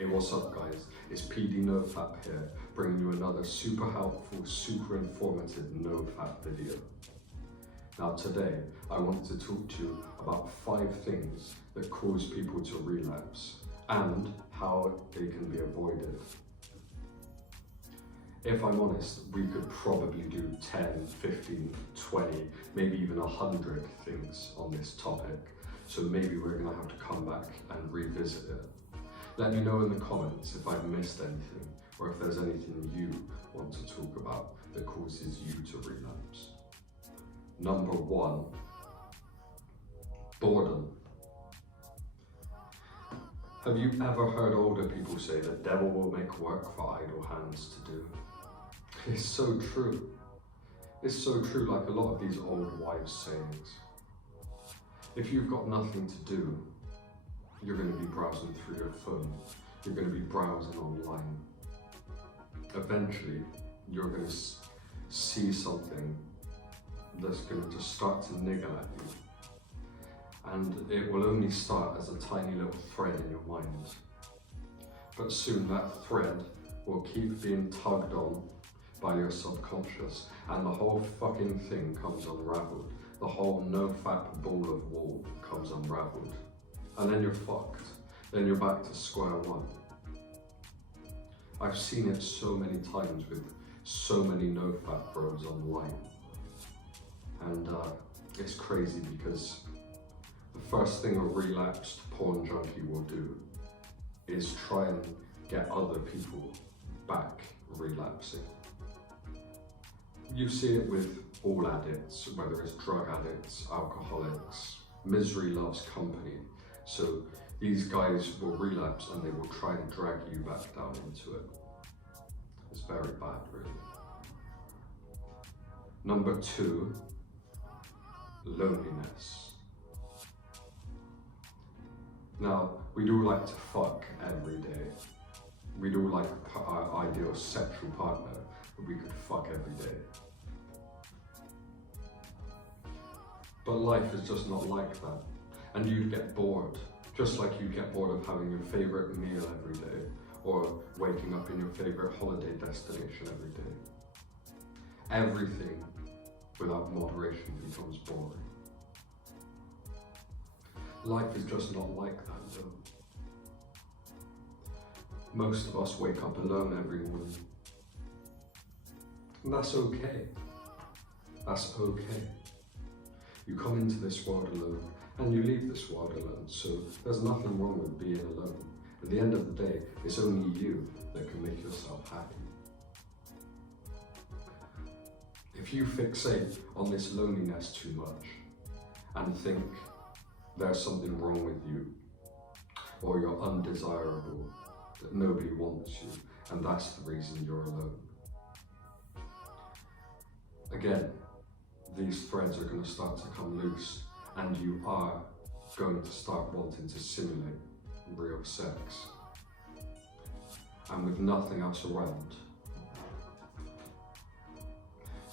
Hey, what's up guys? It's PD NoFap here, bringing you another super helpful, super informative NoFap video. Now today, I wanted to talk to you about 5 things that cause people to relapse and how they can be avoided. If I'm honest, we could probably do 10, 15, 20, maybe even 100 things on this topic. So maybe we're gonna have to come back and revisit it. Let me know in the comments if I've missed anything or if there's anything you want to talk about that causes you to relapse. Number 1, boredom. Have you ever heard older people say the devil will make work for idle hands to do? It's so true. It's so true, like a lot of these old wives' sayings. If you've got nothing to do, you're going to be browsing through your phone. You're going to be browsing online. Eventually, you're going to see something that's going to just start to niggle at you. And it will only start as a tiny little thread in your mind. But soon that thread will keep being tugged on by your subconscious, and the whole fucking thing comes unraveled. The whole NoFap ball of wool comes unraveled. And then you're fucked. Then you're back to square one. I've seen it so many times with so many NoFap bros online. And it's crazy because the first thing a relapsed porn junkie will do is try and get other people back relapsing. You see it with all addicts, whether it's drug addicts, alcoholics. Misery loves company. So these guys will relapse and they will try and drag you back down into it. It's very bad, really. Number 2, loneliness. Now, we do like to fuck every day. We do like our ideal sexual partner that we could fuck every day. But life is just not like that. And you'd get bored, just like you'd get bored of having your favorite meal every day, or waking up in your favorite holiday destination every day. Everything without moderation becomes boring. Life is just not like that, though. Most of us wake up alone every morning. And that's okay. That's okay. You come into this world alone, and you leave this world alone, so there's nothing wrong with being alone. At the end of the day, it's only you that can make yourself happy. If you fixate on this loneliness too much and think there's something wrong with you, or you're undesirable, that nobody wants you, and that's the reason you're alone. Again, these threads are going to start to come loose, and you are going to start wanting to simulate real sex. And with nothing else around,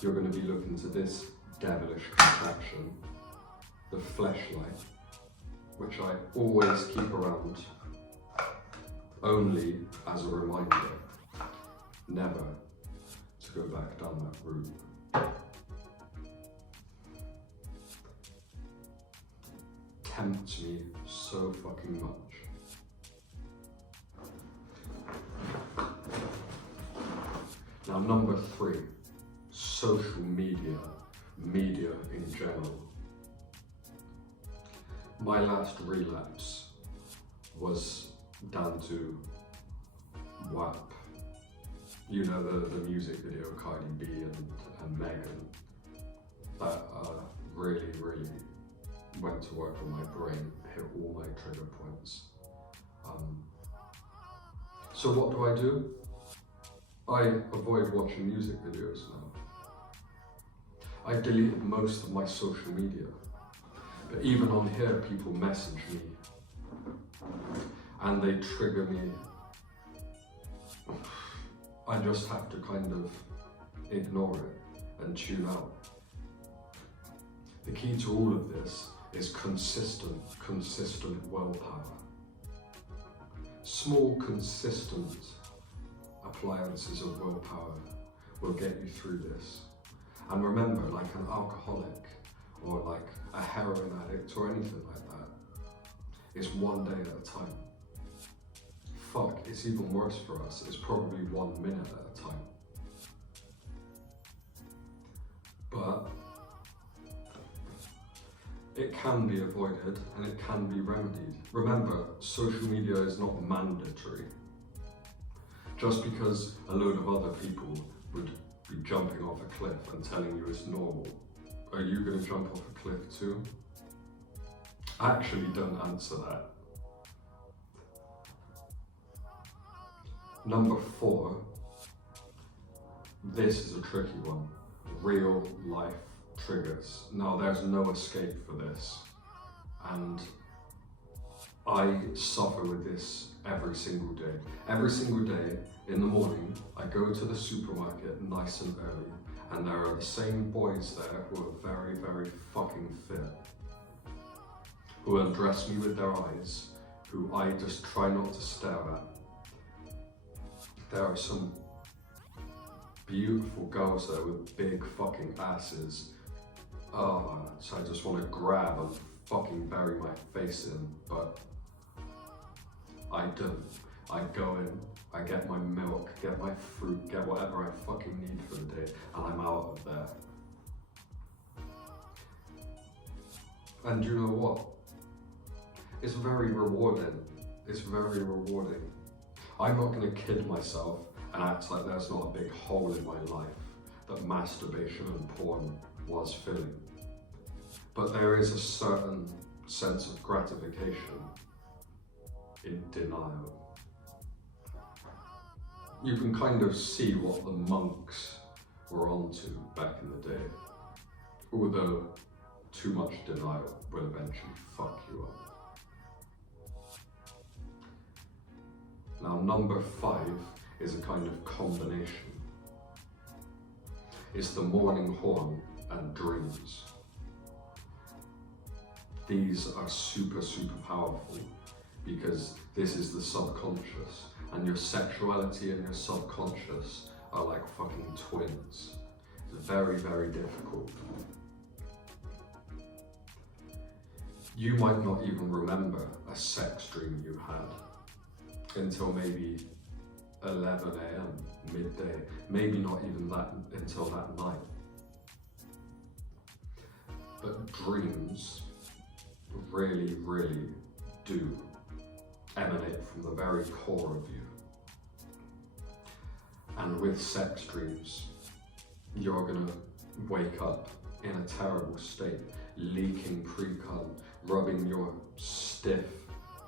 you're going to be looking to this devilish contraption, the fleshlight, which I always keep around, only as a reminder, never to go back down that route. Tempts me so fucking much. Now, number 3, social media in general. My last relapse was down to WAP. You know, the music video, Cardi B and Megan, that really went to work on my brain, hit all my trigger points. So what do? I avoid watching music videos now. I deleted most of my social media, but even on here people message me and they trigger me. I just have to kind of ignore it and tune out. The key to all of this is consistent willpower. Small, consistent appliances of willpower will get you through this. And remember, like an alcoholic or like a heroin addict or anything like that, it's one day at a time. Fuck, it's even worse for us. It's probably 1 minute at a time. But it can be avoided and it can be remedied. Remember, social media is not mandatory. Just because a load of other people would be jumping off a cliff and telling you it's normal, are you going to jump off a cliff too? Actually, don't answer that. Number 4, this is a tricky one. Real life triggers. Now, there's no escape for this, and I suffer with this every single day. Every single day in the morning, I go to the supermarket nice and early, and there are the same boys there who are very, very fucking fit, who undress me with their eyes, who I just try not to stare at. There are some beautiful girls there with big fucking asses. Oh, so I just want to grab and fucking bury my face in, but I don't. I go in, I get my milk, get my fruit, get whatever I fucking need for the day, and I'm out of there. And you know what? It's very rewarding. It's very rewarding. I'm not going to kid myself and act like there's not a big hole in my life that masturbation and porn was filling. But there is a certain sense of gratification in denial. You can kind of see what the monks were onto back in the day, although too much denial will eventually fuck you up. Now, number 5 is a kind of combination. It's the morning horn and dreams. These are super, super powerful because this is the subconscious, and your sexuality and your subconscious are like fucking twins. It's very, very difficult. You might not even remember a sex dream you had until maybe 11 a.m, midday, maybe not even that until that night. But dreams really, really do emanate from the very core of you. And with sex dreams, you're gonna wake up in a terrible state, leaking pre-cum, rubbing your stiff,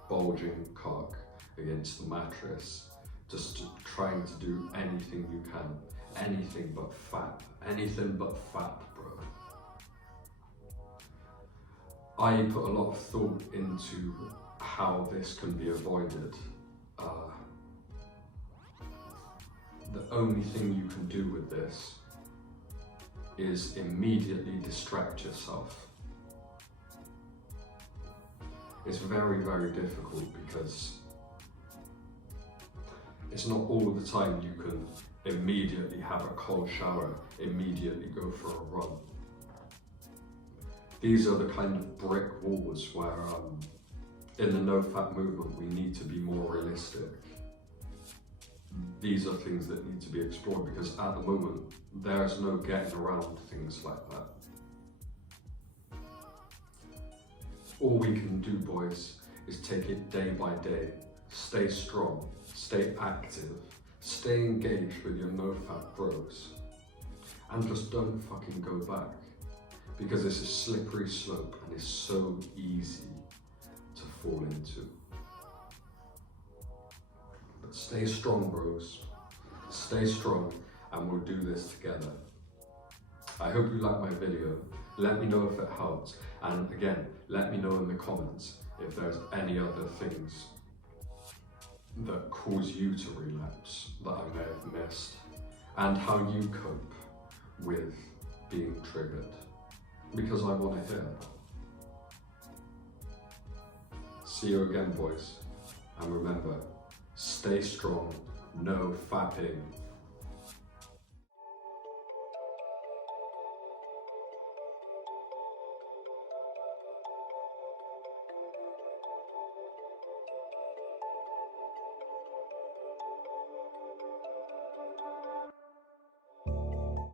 bulging cock against the mattress, just trying to do anything you can, anything but fap, bro. I put a lot of thought into how this can be avoided. The only thing you can do with this is immediately distract yourself. It's very, very difficult because it's not all the time you can immediately have a cold shower, immediately go for a run. These are the kind of brick walls where in the NoFap movement we need to be more realistic. These are things that need to be explored because at the moment there's no getting around things like that. All we can do, boys, is take it day by day, stay strong, stay active, stay engaged with your NoFap bros, and just don't fucking go back, because it's a slippery slope and it's so easy to fall into. But stay strong, bros, stay strong, and we'll do this together. I hope you like my video. Let me know if it helped, and again, let me know in the comments if there's any other things that cause you to relapse that I may have missed, and how you cope with being triggered, because I want to hear. See you again, boys, and remember, Stay strong, no fapping.